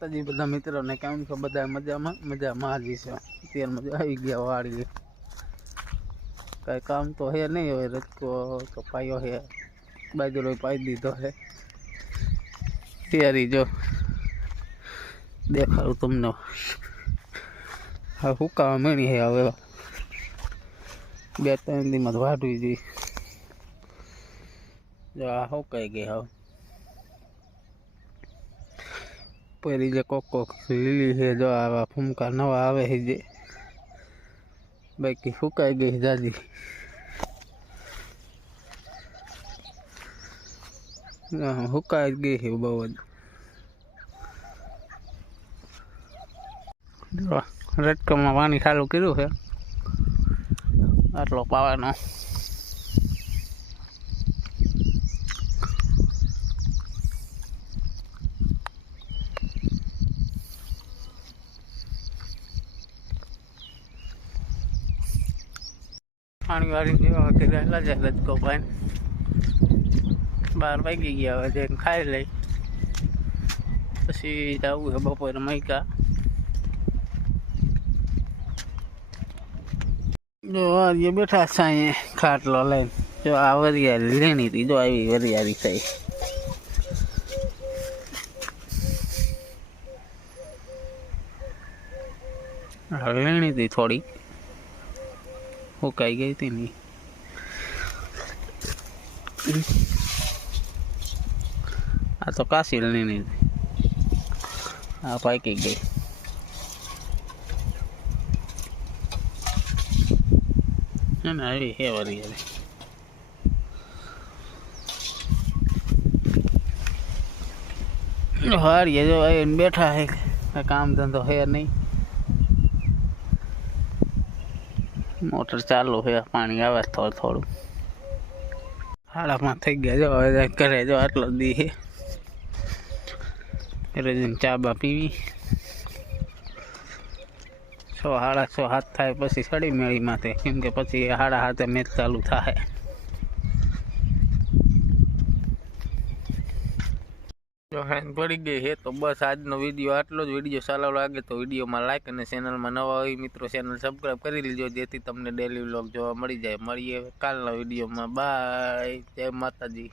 માતાજી બધા મિત્રોને કેમ છો? બધા મજામાં? મજામાં હાજી છે. અત્યારે મજા આવી ગયા વાળી કાંઈ કામ તો હે નહીં હોય રચકો તો પાયો હે. બાજરો પાઈ દીધો હે. તૈયારી જો. દેખાડું તમને. હા હુકા મળી હે હવે. બે ત્રણ દિવસ વાઢવી જોઈએ. જો આ હુકાઈ ગઈ હવે. પહેલી જે કોક કોક લીલી છે, જો આવા ફૂમકા નવા આવે છે જે. બાકી સુકાઈ ગઈ જાજી. સુકાઈ ગઈ છે બહુ જો. રટકામાં પાણી ચાલુ કર્યું છે. આટલો પાવાનો. પાણી વાળી જેવા વખતે રહેલા છે રજકો પાણી. બાર વાગી ગયા હવે જઈને ખાઈ લઈ. પછી જવું છે બપોરે મૈકા જો આ બેઠા છે અહીંયા ખાટલો લઈને. જો આ વરિયાળી લેણી હતી, જો આવી વરિયાળી થઈ. લેણી હતી થોડી હુકાઈ ગઈ હતી નહીં. આ તો કાશીલ નહીં. આ પાકી ગઈ. ના ના એવી હે વરિયાળી હારી જો બેઠા હે. કામ ધંધો હે નહીં. મોટર ચાલુ છે, પાણી આવે થોડું થોડું. હાડામાં થઈ ગયા જો હવે ઘરે જો આટલો દી છે. ઘરે જઈને ચા બા પીવી. છ સાડા છ હાથ થાય પછી સડી મેળી માથે કેમ કે પછી હાડા હાથે મેચ ચાલુ થાય. જો હેન પડી ગઈ હે તો બસ આજનો વીડિયો આટલો જ. વીડિયો સારો લાગે તો વિડીયોમાં લાઈક અને ચેનલમાં નવા હોય મિત્રો ચેનલ સબસ્ક્રાઈબ કરી લેજો, જેથી તમને ડેલી વ્લોગ જોવા મળી જાય. મળીએ કાલના વિડીયોમાં બાય જય માતાજી.